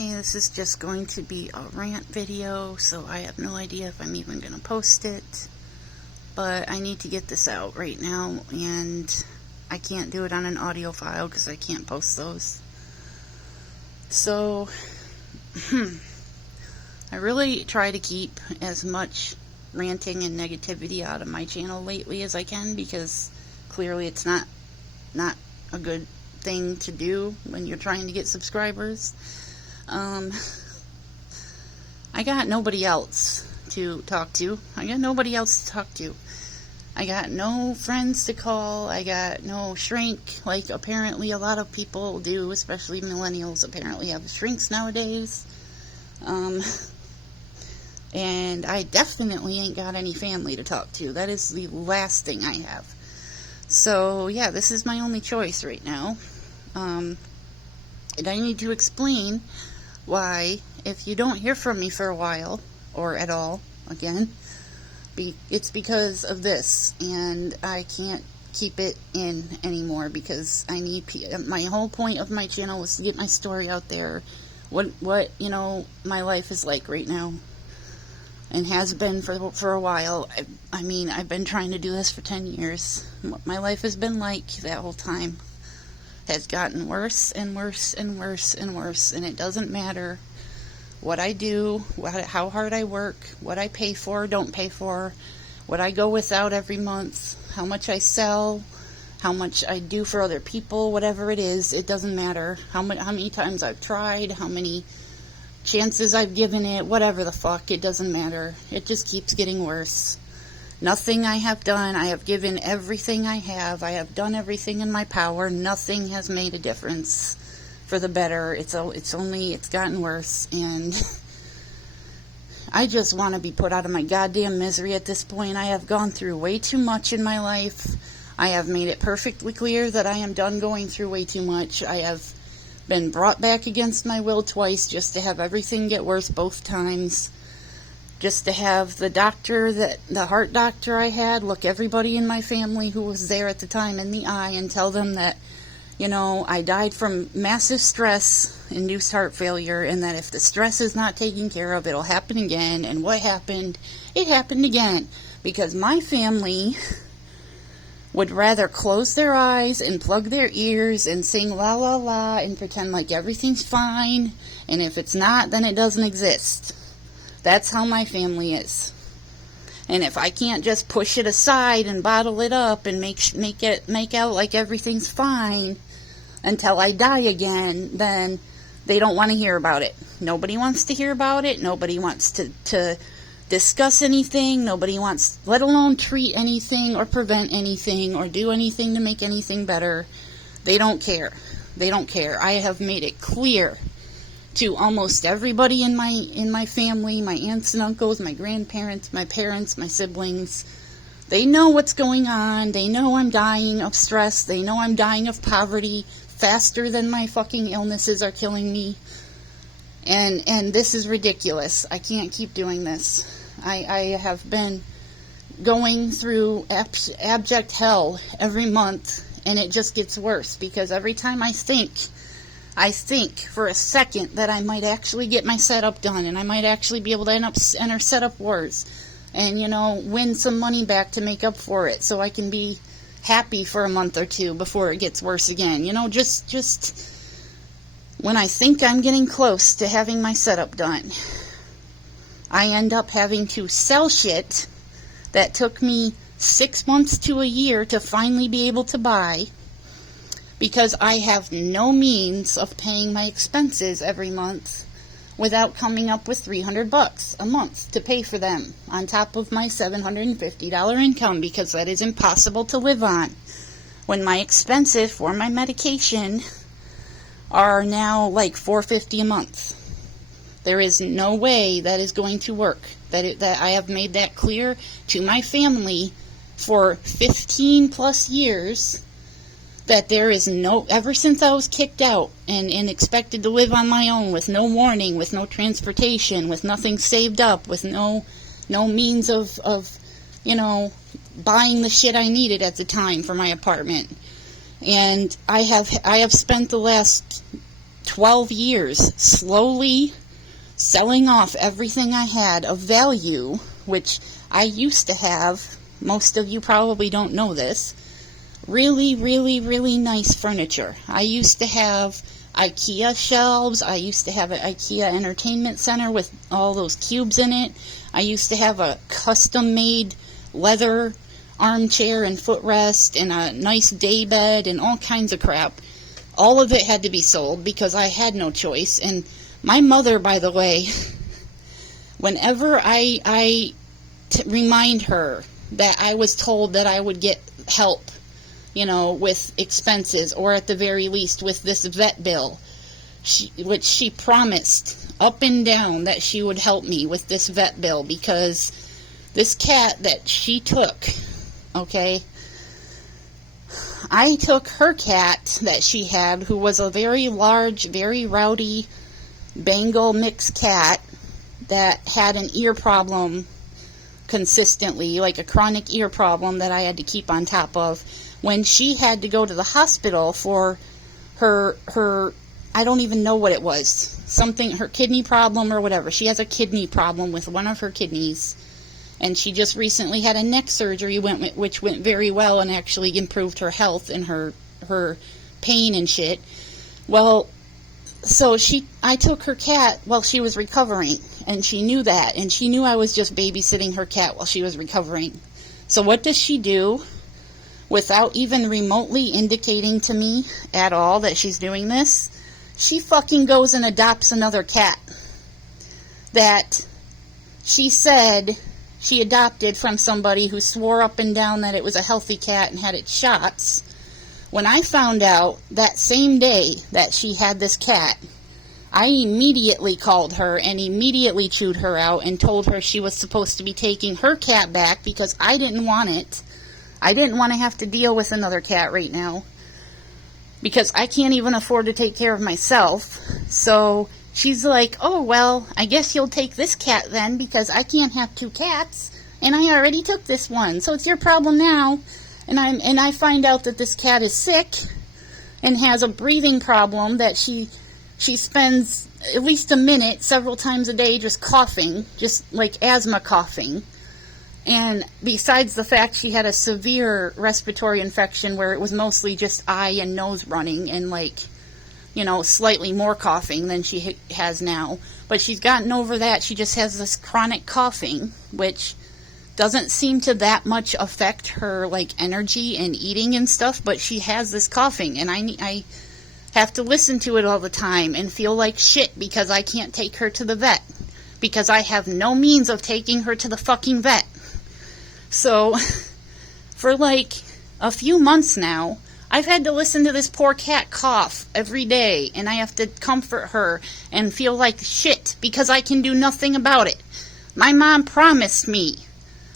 Okay, this is just going to be a rant video, so I have no idea if I'm even going to post it, but I need to get this out right now, and I can't do it on an audio file because I can't post those. So, I really try to keep as much ranting and negativity out of my channel lately as I can, because clearly it's not a good thing to do when you're trying to get subscribers. I got nobody else to talk to. I got no friends to call. I got no shrink, like apparently a lot of people do, especially millennials apparently have shrinks nowadays. And I definitely ain't got any family to talk to. That is the last thing I have. So, yeah, this is my only choice right now. And I need to explain why, if you don't hear from me for a while, or at all, again, it's because of this, and I can't keep it in anymore, because I need, my whole point of my channel was to get my story out there, what my life is like right now, and has been for a while. I mean, I've been trying to do this for 10 years. What my life has been like that whole time has gotten worse and worse and worse and worse, and it doesn't matter what I do, how hard I work, what I pay for, don't pay for, what I go without every month, how much I sell, how much I do for other people, whatever it is, it doesn't matter. How many times I've tried, how many chances I've given it, whatever the fuck, it doesn't matter. It just keeps getting worse. Nothing I have done, I have given everything I have done everything in my power, nothing has made a difference for the better. It's gotten worse, and I just want to be put out of my goddamn misery at this point. I have gone through way too much in my life. I have made it perfectly clear that I am done going through way too much. I have been brought back against my will twice just to have everything get worse both times. Just to have the heart doctor I had, look everybody in my family who was there at the time in the eye and tell them that, I died from massive stress-induced heart failure, and that if the stress is not taken care of, it'll happen again. And what happened? It happened again. Because my family would rather close their eyes and plug their ears and sing la la la and pretend like everything's fine, and if it's not, then it doesn't exist. That's how my family is. And if I can't just push it aside and bottle it up and make out like everything's fine until I die again, then they don't want to hear about it. Nobody wants to hear about it. Nobody wants to discuss anything. Nobody wants, let alone treat anything or prevent anything or do anything to make anything better. They don't care. They don't care. I have made it clear to almost everybody in my family, my aunts and uncles, my grandparents, my parents, my siblings. They know what's going on. They know I'm dying of stress. They know I'm dying of poverty faster than my fucking illnesses are killing me. And this is ridiculous. I can't keep doing this. I have been going through abject hell every month, and it just gets worse, because every time I think for a second that I might actually get my setup done, and I might actually be able to enter setup wars and, win some money back to make up for it, so I can be happy for a month or two before it gets worse again. Just when I think I'm getting close to having my setup done, I end up having to sell shit that took me 6 months to a year to finally be able to buy, because I have no means of paying my expenses every month without coming up with $300 a month to pay for them, on top of my $750 income, because that is impossible to live on when my expenses for my medication are now like $450 a month. There is no way that is going to work. That I have made that clear to my family for 15 plus years, that there is ever since I was kicked out and expected to live on my own with no warning, with no transportation, with nothing saved up, with no means of buying the shit I needed at the time for my apartment. And I have spent the last 12 years slowly selling off everything I had of value, which I used to have. Most of you probably don't know this. Really, really, really nice furniture. I used to have IKEA shelves. I used to have an IKEA entertainment center with all those cubes in it. I used to have a custom-made leather armchair and footrest and a nice day bed and all kinds of crap. All of it had to be sold because I had no choice. And my mother, by the way, whenever I remind her that I was told that I would get help, with expenses, or at the very least with this vet bill, which she promised up and down that she would help me with this vet bill, because this cat that she took, okay, I took her cat that she had, who was a very large, very rowdy Bengal mixed cat that had an ear problem consistently, like a chronic ear problem that I had to keep on top of. When she had to go to the hospital for her I don't even know what it was, something, her kidney problem or whatever. She has a kidney problem with one of her kidneys, and she just recently had a neck surgery, which went very well and actually improved her health and her pain and shit. Well, so I took her cat while she was recovering, and she knew that, and she knew I was just babysitting her cat while she was recovering. So what does she do? Without even remotely indicating to me at all that she's doing this, she fucking goes and adopts another cat that she said she adopted from somebody who swore up and down that it was a healthy cat and had its shots. When I found out that same day that she had this cat, I immediately called her and immediately chewed her out and told her she was supposed to be taking her cat back because I didn't want it. I didn't want to have to deal with another cat right now because I can't even afford to take care of myself. So she's like, oh, well, I guess you'll take this cat then because I can't have two cats and I already took this one. So it's your problem now. And I find out that this cat is sick and has a breathing problem that she spends at least a minute several times a day just coughing, just like asthma coughing. And besides the fact she had a severe respiratory infection where it was mostly just eye and nose running and slightly more coughing than she has now. But she's gotten over that. She just has this chronic coughing, which doesn't seem to that much affect her energy and eating and stuff, but she has this coughing, and I have to listen to it all the time and feel like shit because I can't take her to the vet because I have no means of taking her to the fucking vet. So for a few months now, I've had to listen to this poor cat cough every day, and I have to comfort her and feel like shit because I can do nothing about it. My mom promised me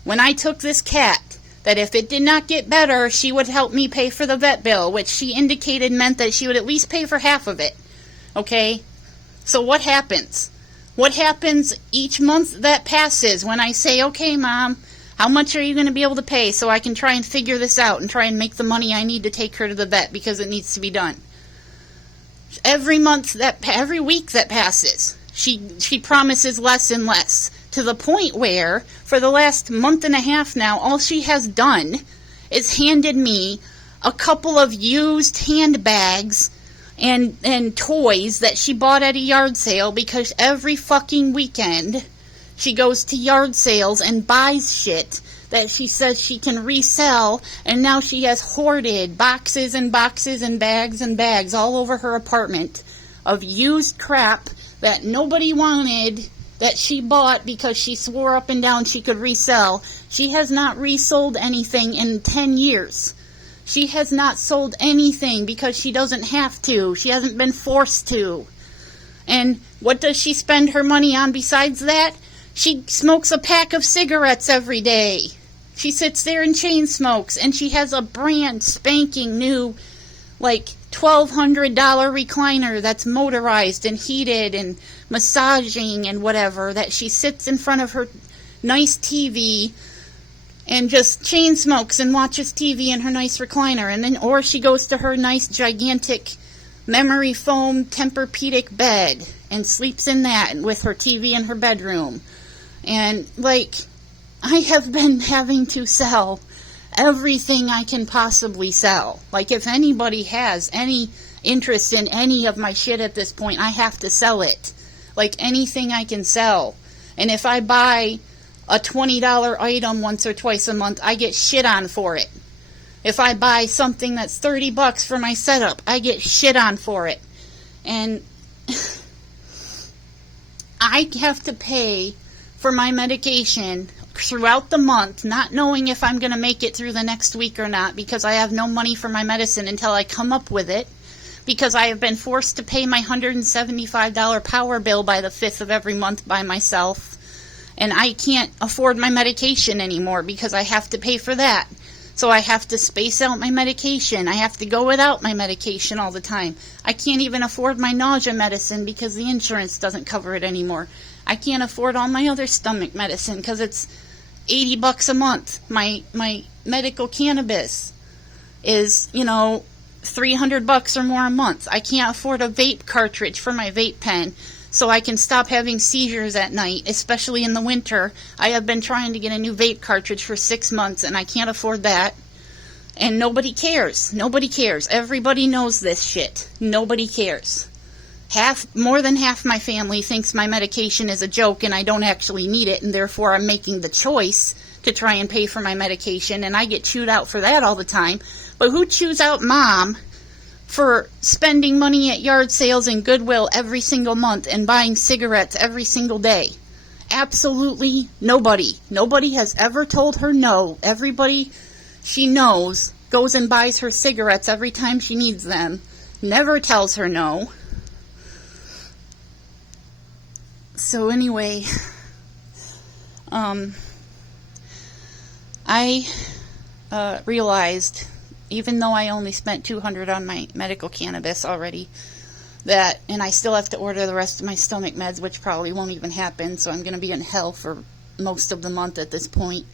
when I took this cat that if it did not get better, she would help me pay for the vet bill, which she indicated meant that she would at least pay for half of it. Okay? So what happens? What happens each month that passes when I say, okay, Mom, how much are you going to be able to pay so I can try and figure this out and try and make the money I need to take her to the vet because it needs to be done? Every week that passes, she promises less and less, to the point where, for the last month and a half now, all she has done is handed me a couple of used handbags and toys that she bought at a yard sale because every fucking weekend she goes to yard sales and buys shit that she says she can resell, and now she has hoarded boxes and boxes and bags all over her apartment of used crap that nobody wanted, that she bought because she swore up and down she could resell. She has not resold anything in 10 years. She has not sold anything because she doesn't have to. She hasn't been forced to. And what does she spend her money on besides that? She smokes a pack of cigarettes every day. She sits there and chain smokes, and she has a brand spanking new, $1,200 recliner that's motorized and heated and massaging and whatever, that she sits in front of her nice TV and just chain smokes and watches TV in her nice recliner, or she goes to her nice gigantic memory foam Tempur-Pedic bed and sleeps in that with her TV in her bedroom. And, like, I have been having to sell everything I can possibly sell. Like, if anybody has any interest in any of my shit at this point, I have to sell it. Like, anything I can sell. And if I buy a $20 item once or twice a month, I get shit on for it. If I buy something that's $30 for my setup, I get shit on for it. And I have to pay for my medication throughout the month, not knowing if I'm going to make it through the next week or not, because I have no money for my medicine until I come up with it, because I have been forced to pay my $175 power bill by the 5th of every month by myself, and I can't afford my medication anymore because I have to pay for that. So I have to space out my medication. I have to go without my medication all the time. I can't even afford my nausea medicine because the insurance doesn't cover it anymore. I can't afford all my other stomach medicine because it's $80 a month. My medical cannabis is, $300 or more a month. I can't afford a vape cartridge for my vape pen so I can stop having seizures at night, especially in the winter. I have been trying to get a new vape cartridge for 6 months and I can't afford that. And nobody cares. Nobody cares. Everybody knows this shit. Nobody cares. More than half my family thinks my medication is a joke and I don't actually need it, and therefore I'm making the choice to try and pay for my medication, and I get chewed out for that all the time. But who chews out mom for spending money at yard sales and Goodwill every single month and buying cigarettes every single day? Absolutely nobody. Nobody has ever told her no. Everybody she knows goes and buys her cigarettes every time she needs them. Never tells her no. So anyway, I realized, even though I only spent $200 on my medical cannabis already, and I still have to order the rest of my stomach meds, which probably won't even happen, so I'm going to be in hell for most of the month at this point.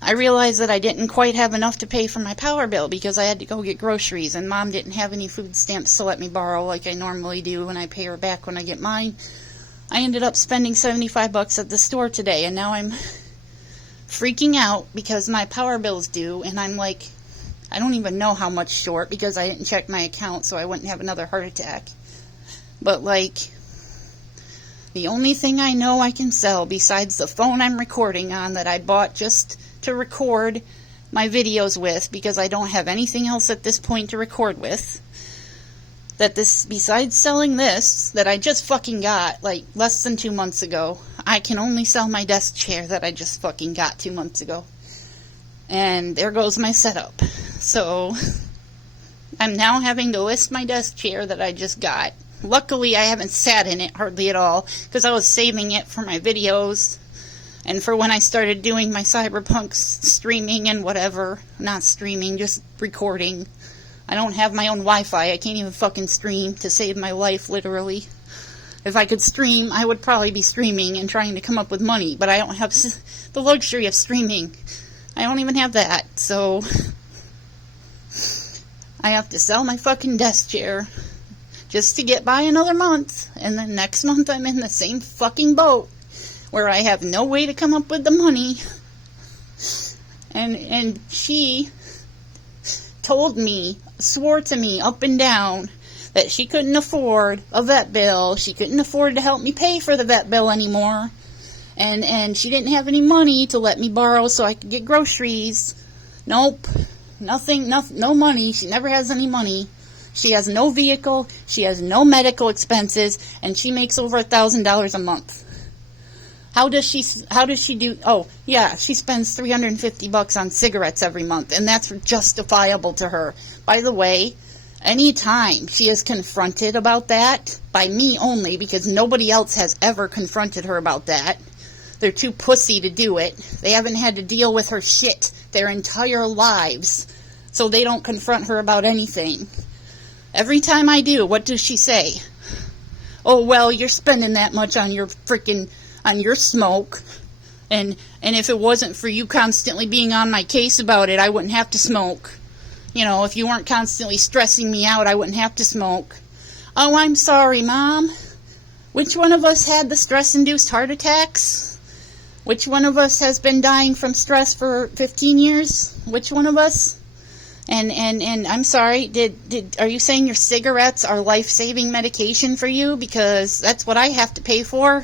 I realized that I didn't quite have enough to pay for my power bill because I had to go get groceries, and Mom didn't have any food stamps to let me borrow like I normally do, and I pay her back when I get mine. I ended up spending $75 at the store today, and now I'm freaking out because my power bill's due, and I'm like, I don't even know how much short because I didn't check my account so I wouldn't have another heart attack. But, like, the only thing I know I can sell besides the phone I'm recording on that I bought just to record my videos with, because I don't have anything else at this point to record with, besides selling this, that I just fucking got, like, less than 2 months ago, I can only sell my desk chair that I just fucking got 2 months ago. And there goes my setup. So, I'm now having to list my desk chair that I just got. Luckily, I haven't sat in it hardly at all, because I was saving it for my videos, and for when I started doing my Cyberpunk streaming and whatever. Not streaming, just recording. I don't have my own Wi-Fi. I can't even fucking stream to save my life, literally. If I could stream, I would probably be streaming and trying to come up with money, but I don't have the luxury of streaming. I don't even have that, so I have to sell my fucking desk chair just to get by another month, and then next month I'm in the same fucking boat where I have no way to come up with the money. And she swore to me up and down that she couldn't afford a vet bill. She couldn't afford to help me pay for the vet bill anymore. And she didn't have any money to let me borrow so I could get groceries. Nope. Nothing, no money. She never has any money. She has no vehicle. She has no medical expenses. And she makes over $1,000 a month. How does she do? Oh, yeah, she spends $350 on cigarettes every month, and that's justifiable to her. By the way, anytime she is confronted about that, by me only, because nobody else has ever confronted her about that, they're too pussy to do it. They haven't had to deal with her shit their entire lives, so they don't confront her about anything. Every time I do, what does she say? Oh, well, you're spending that much on your smoke, and if it wasn't for you constantly being on my case about it, I wouldn't have to smoke. if you weren't constantly stressing me out, I wouldn't have to smoke. Oh, I'm sorry, Mom. Which one of us had the stress-induced heart attacks? Which one of us has been dying from stress for 15 years? Which one of us? And I'm sorry, are you saying your cigarettes are life-saving medication for you? Because that's what I have to pay for.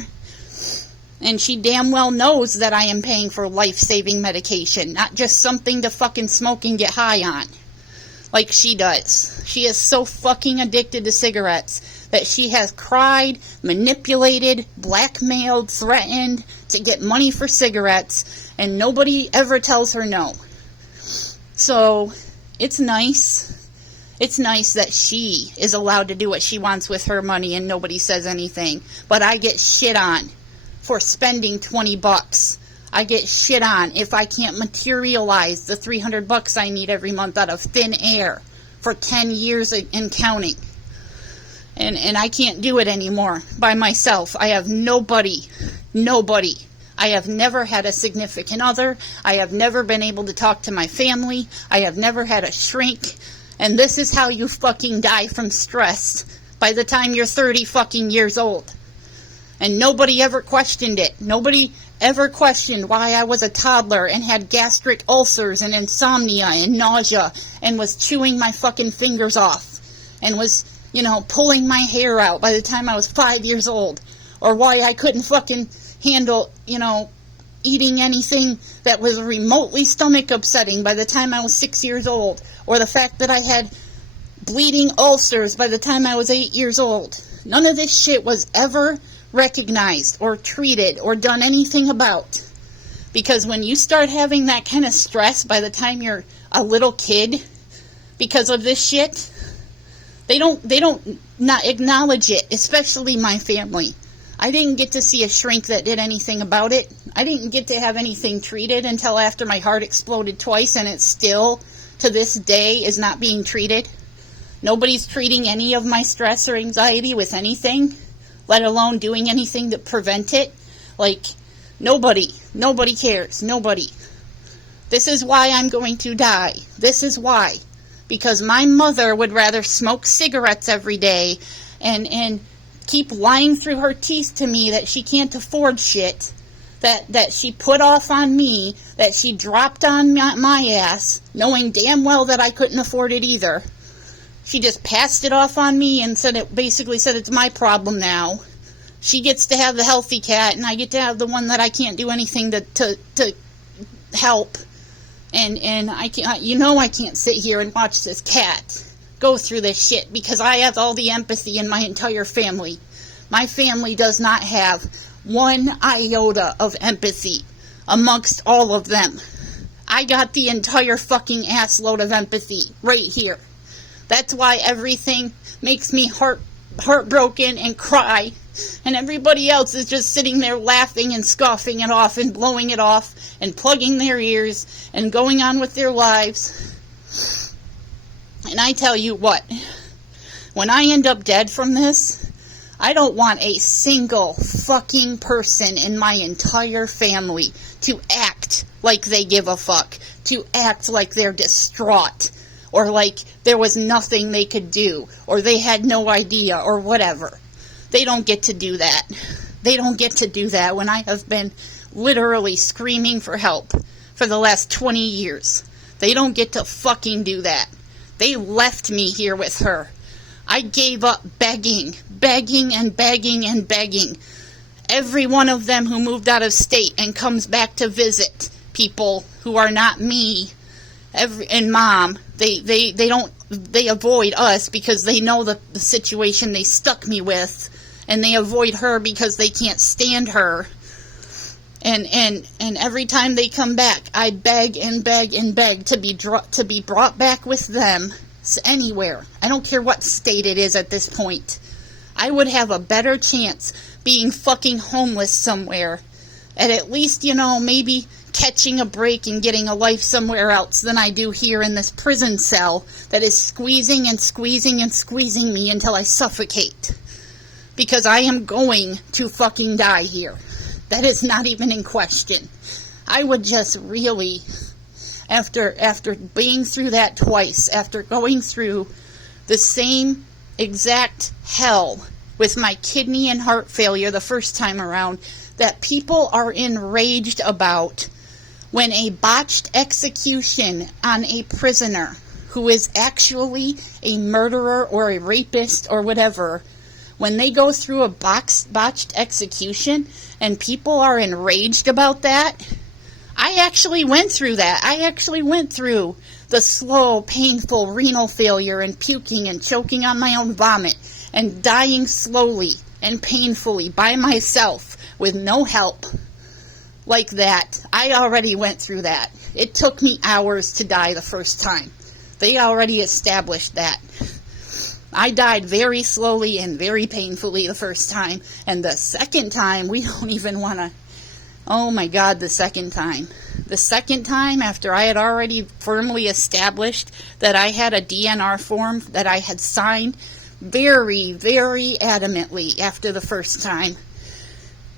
And she damn well knows that I am paying for life-saving medication, not just something to fucking smoke and get high on. Like she does. She is so fucking addicted to cigarettes that she has cried, manipulated, blackmailed, threatened to get money for cigarettes, and nobody ever tells her no. So, it's nice. It's nice that she is allowed to do what she wants with her money and nobody says anything. But I get shit on for spending $20. I get shit on if I can't materialize the $300 I need every month out of thin air for 10 years and counting. And I can't do it anymore by myself. I have nobody. I have never had a significant other. I have never been able to talk to my family. I have never had a shrink. And this is how you fucking die from stress by the time you're 30 fucking years old. And nobody ever questioned it. Nobody ever questioned why I was a toddler and had gastric ulcers and insomnia and nausea and was chewing my fucking fingers off and was, pulling my hair out by the time I was 5 years old. Or why I couldn't fucking handle, eating anything that was remotely stomach upsetting by the time I was 6 years old. Or the fact that I had bleeding ulcers by the time I was 8 years old. None of this shit was ever recognized or treated or done anything about. Because when you start having that kind of stress by the time you're a little kid because of this shit, they don't not acknowledge it, especially my family. I didn't get to see a shrink that did anything about it. I didn't get to have anything treated until after my heart exploded twice, and it still, to this day, is not being treated. Nobody's treating any of my stress or anxiety with anything, let alone doing anything to prevent it. Like, nobody cares. Nobody. This is why I'm going to die. This is why. Because my mother would rather smoke cigarettes every day and keep lying through her teeth to me that she can't afford shit, that she put off on me, that she dropped on my ass, knowing damn well that I couldn't afford it either. She just passed it off on me and basically said it's my problem now. She gets to have the healthy cat, and I get to have the one that I can't do anything to help. And I can't sit here and watch this cat go through this shit, because I have all the empathy in my entire family. My family does not have one iota of empathy amongst all of them. I got the entire fucking assload of empathy right here. That's why everything makes me heartbroken and cry, and everybody else is just sitting there laughing and scoffing it off and blowing it off and plugging their ears and going on with their lives. And I tell you what, when I end up dead from this, I don't want a single fucking person in my entire family to act like they give a fuck, to act like they're distraught, or like there was nothing they could do, or they had no idea, or whatever. They don't get to do that. They don't get to do that when I have been literally screaming for help for the last 20 years. They don't get to fucking do that. They left me here with her. I gave up begging. Every one of them who moved out of state and comes back to visit people who are not me and Mom, they avoid us because they know the situation they stuck me with, and they avoid her because they can't stand her. And every time they come back, I beg to be brought back with them anywhere. I don't care what state it is at this point. I would have a better chance being fucking homeless somewhere, at least, maybe catching a break and getting a life somewhere else than I do here in this prison cell that is squeezing me until I suffocate. Because I am going to fucking die here. That is not even in question. I would just really after being through that twice, after going through the same exact hell with my kidney and heart failure the first time around, that people are enraged about when a botched execution on a prisoner who is actually a murderer or a rapist or whatever, when they go through a botched execution and people are enraged about that. I actually went through that. I actually went through the slow, painful renal failure and puking and choking on my own vomit and dying slowly and painfully by myself with no help like that. I already went through that. It took me hours to die the first time. They already established that. I died very slowly and very painfully the first time. And the second time, we don't even want to... Oh my God, the second time. The second time, after I had already firmly established that I had a DNR form that I had signed very, very adamantly after the first time.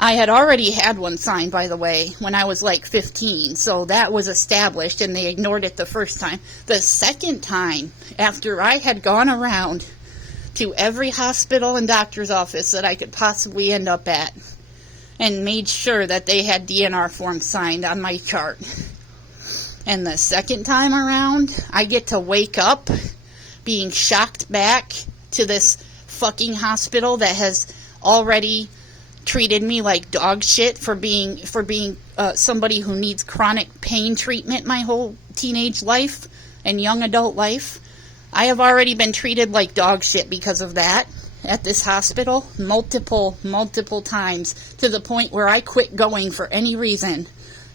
I had already had one signed, by the way, when I was like 15, so that was established, and they ignored it the first time. The second time, after I had gone around to every hospital and doctor's office that I could possibly end up at, and made sure that they had DNR forms signed on my chart. And the second time around, I get to wake up being shocked back to this fucking hospital that has already treated me like dog shit for being somebody who needs chronic pain treatment my whole teenage life and young adult life. I have already been treated like dog shit because of that at this hospital multiple times, to the point where I quit going for any reason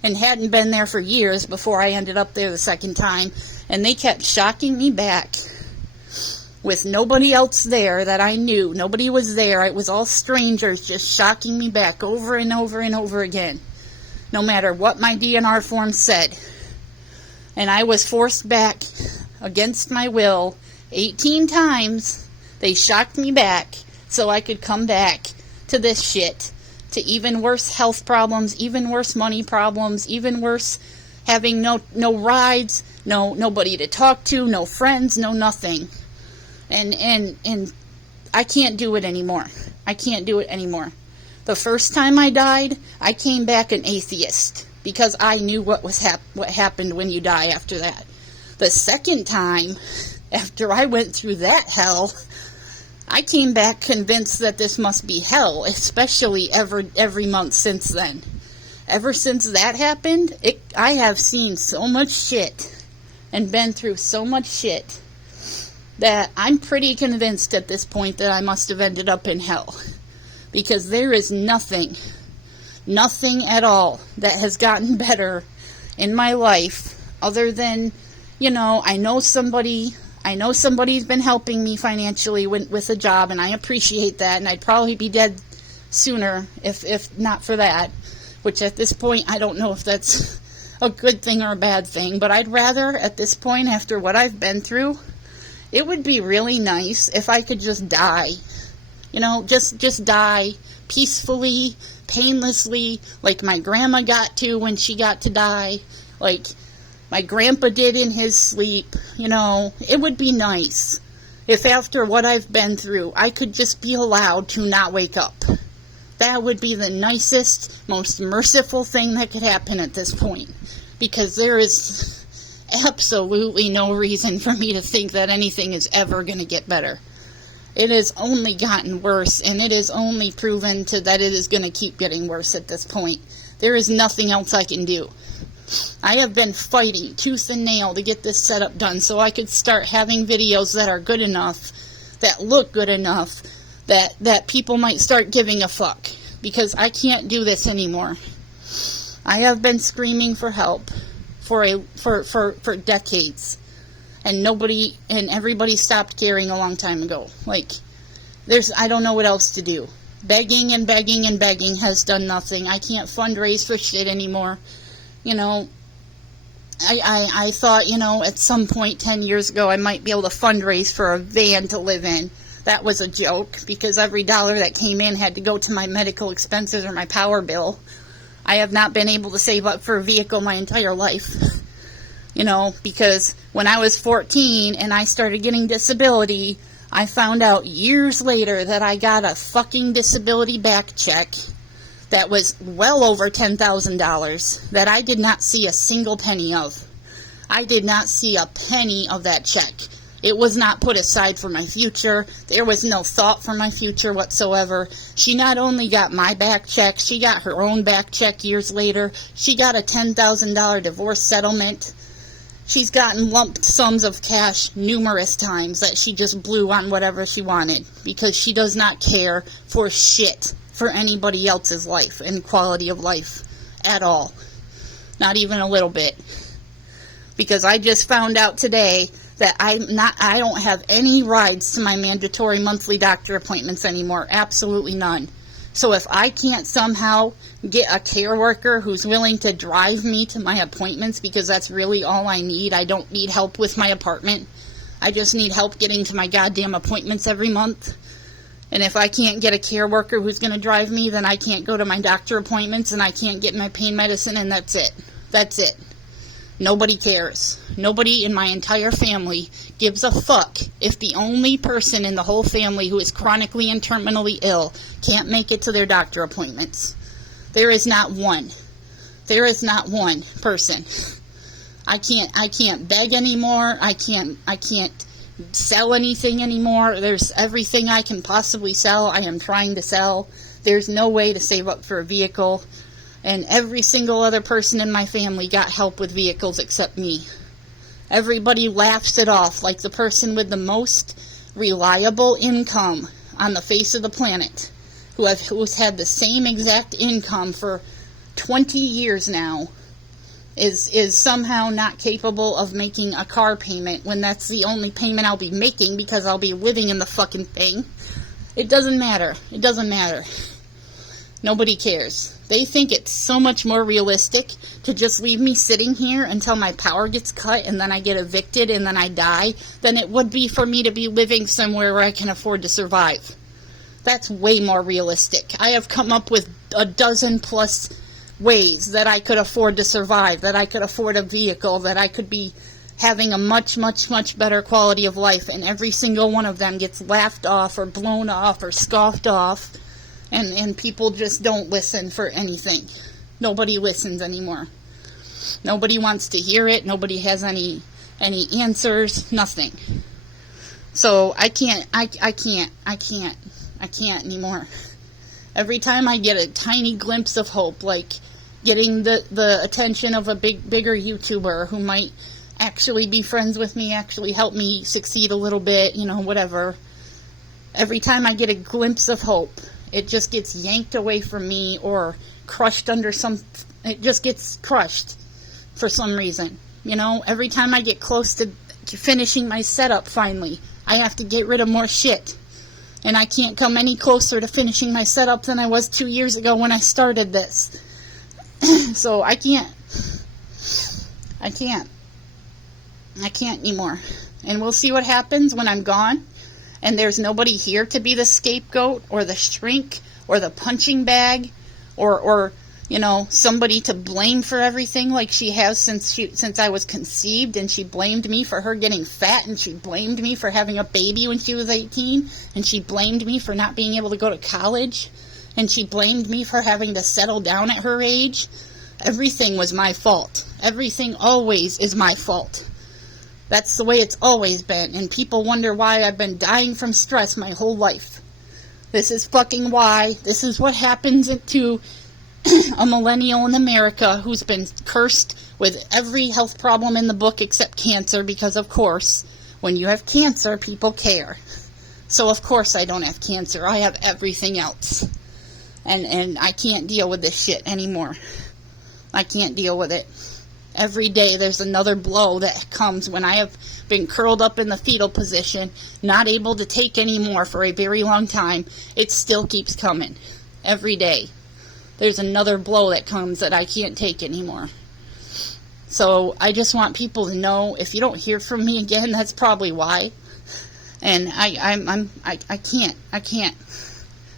and hadn't been there for years before I ended up there the second time. And they kept shocking me back with nobody else there that I knew. Nobody was there. It was all strangers just shocking me back over and over and over again, no matter what my DNR form said. And I was forced back against my will 18 times. They shocked me back so I could come back to this shit, to even worse health problems, even worse money problems, even worse having no rides, nobody to talk to, no friends, no nothing. And I can't do it anymore. I can't do it anymore. The first time I died, I came back an atheist because I knew what happened when you die after that. The second time, after I went through that hell, I came back convinced that this must be hell, especially every month since then. Ever since that happened, I have seen so much shit and been through so much shit that I'm pretty convinced at this point that I must have ended up in hell. Because there is nothing at all that has gotten better in my life other than, I know somebody's been helping me financially with a job, and I appreciate that, and I'd probably be dead sooner if not for that, which at this point I don't know if that's a good thing or a bad thing, but I'd rather, at this point, after what I've been through, it would be really nice if I could just die. Just die peacefully, painlessly, like my grandma got to when she got to die, like my grandpa did in his sleep. It would be nice if after what I've been through, I could just be allowed to not wake up. That would be the nicest, most merciful thing that could happen at this point, because there is absolutely no reason for me to think that anything is ever going to get better. It has only gotten worse, and it is only proven that it is going to keep getting worse at this point. There is nothing else I can do. I have been fighting tooth and nail to get this setup done so I could start having videos that are good enough, that look good enough, that people might start giving a fuck, because I can't do this anymore. I have been screaming for help for decades, and everybody stopped caring a long time ago. I don't know what else to do. Begging and begging and begging has done nothing. I can't fundraise for shit anymore. I thought, at some point 10 years ago I might be able to fundraise for a van to live in. That was a joke, because every dollar that came in had to go to my medical expenses or my power bill. I have not been able to save up for a vehicle my entire life. because when I was 14 and I started getting disability, I found out years later that I got a fucking disability back check that was well over $10,000 that I did not see a single penny of. I did not see a penny of that check. It was not put aside for my future. There was no thought for my future whatsoever. She not only got my back check, she got her own back check years later. She got a $10,000 divorce settlement. She's gotten lump sums of cash numerous times that she just blew on whatever she wanted because she does not care for shit for anybody else's life and quality of life at all. Not even a little bit. Because I just found out today that I don't have any rides to my mandatory monthly doctor appointments anymore. Absolutely none. So if I can't somehow get a care worker who's willing to drive me to my appointments, because that's really all I need. I don't need help with my apartment. I just need help getting to my goddamn appointments every month. And if I can't get a care worker who's going to drive me, then I can't go to my doctor appointments and I can't get my pain medicine, and that's it. That's it. Nobody cares. Nobody in my entire family gives a fuck if the only person in the whole family who is chronically and terminally ill can't make it to their doctor appointments. There is not one. There is not one person. I can't beg anymore. I can't sell anything anymore. There's everything I can possibly sell, I am trying to sell. There's no way to save up for a vehicle. And every single other person in my family got help with vehicles except me. Everybody laughs it off like the person with the most reliable income on the face of the planet, who's had the same exact income for 20 years now, is somehow not capable of making a car payment when that's the only payment I'll be making because I'll be living in the fucking thing. It doesn't matter. It doesn't matter. Nobody cares. They think it's so much more realistic to just leave me sitting here until my power gets cut and then I get evicted and then I die than it would be for me to be living somewhere where I can afford to survive. That's way more realistic. I have come up with a dozen plus ways that I could afford to survive, that I could afford a vehicle, that I could be having a much, much, much better quality of life, and every single one of them gets laughed off or blown off or scoffed off. And people just don't listen for anything. Nobody listens anymore. Nobody wants to hear it. Nobody has any answers. Nothing. So I can't anymore. Every time I get a tiny glimpse of hope, like getting the attention of a bigger YouTuber who might actually be friends with me, actually help me succeed a little bit, whatever. Every time I get a glimpse of hope, it just gets yanked away from me or crushed under it just gets crushed for some reason. Every time I get close to finishing my setup finally, I have to get rid of more shit. And I can't come any closer to finishing my setup than I was 2 years ago when I started this. So I can't anymore. And we'll see what happens when I'm gone. And there's nobody here to be the scapegoat or the shrink or the punching bag or somebody to blame for everything like she has since I was conceived, and she blamed me for her getting fat, and she blamed me for having a baby when she was 18, and she blamed me for not being able to go to college, and she blamed me for having to settle down at her age. Everything was my fault. Everything always is my fault. That's the way it's always been, and people wonder why I've been dying from stress my whole life. This is fucking why. This is what happens to a millennial in America who's been cursed with every health problem in the book except cancer, because of course, when you have cancer, people care. So of course I don't have cancer. I have everything else. And I can't deal with this shit anymore. I can't deal with it. Every day there's another blow that comes when I have been curled up in the fetal position, not able to take any more for a very long time. It still keeps coming. Every day. There's another blow that comes that I can't take anymore. So I just want people to know, if you don't hear from me again, that's probably why. And I can't.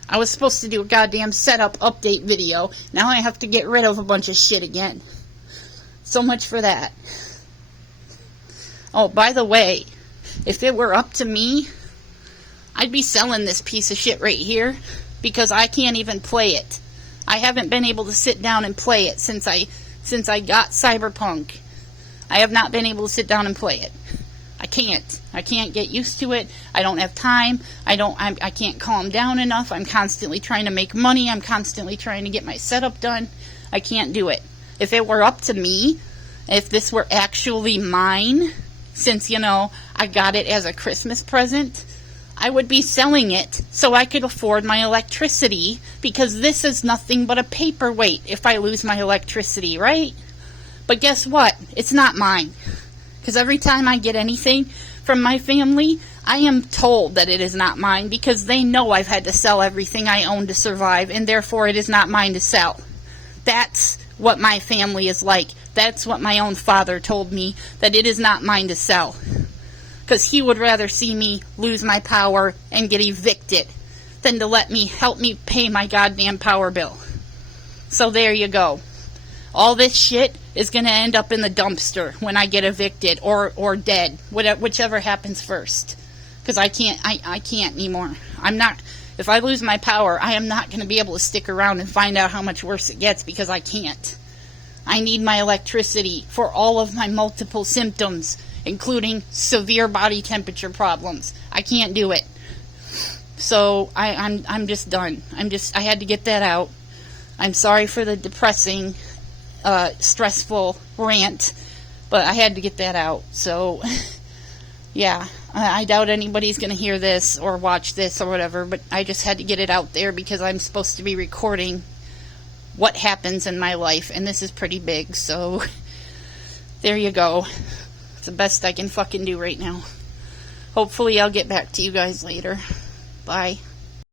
I was supposed to do a goddamn setup update video. Now I have to get rid of a bunch of shit again. So much for that. Oh, by the way, if it were up to me, I'd be selling this piece of shit right here because I can't even play it. I haven't been able to sit down and play it since I got Cyberpunk. I have not been able to sit down and play it. I can't get used to it. I don't have time. I can't calm down enough. I'm constantly trying to make money. I'm constantly trying to get my setup done. I can't do it. If it were up to me, if this were actually mine, since, I got it as a Christmas present, I would be selling it so I could afford my electricity, because this is nothing but a paperweight if I lose my electricity, right? But guess what? It's not mine. Because every time I get anything from my family, I am told that it is not mine because they know I've had to sell everything I own to survive, and therefore it is not mine to sell. That's what my family is like. That's what my own father told me, that it is not mine to sell. Because he would rather see me lose my power and get evicted than to help me pay my goddamn power bill. So there you go. All this shit is going to end up in the dumpster when I get evicted or dead, whichever happens first. Because I can't anymore. If I lose my power, I am not going to be able to stick around and find out how much worse it gets, because I can't. I need my electricity for all of my multiple symptoms, including severe body temperature problems. I can't do it. So I'm just done. I had to get that out. I'm sorry for the depressing, stressful rant, but I had to get that out. So yeah, I doubt anybody's going to hear this or watch this or whatever, but I just had to get it out there because I'm supposed to be recording what happens in my life, and this is pretty big, so there you go. It's the best I can fucking do right now. Hopefully I'll get back to you guys later. Bye.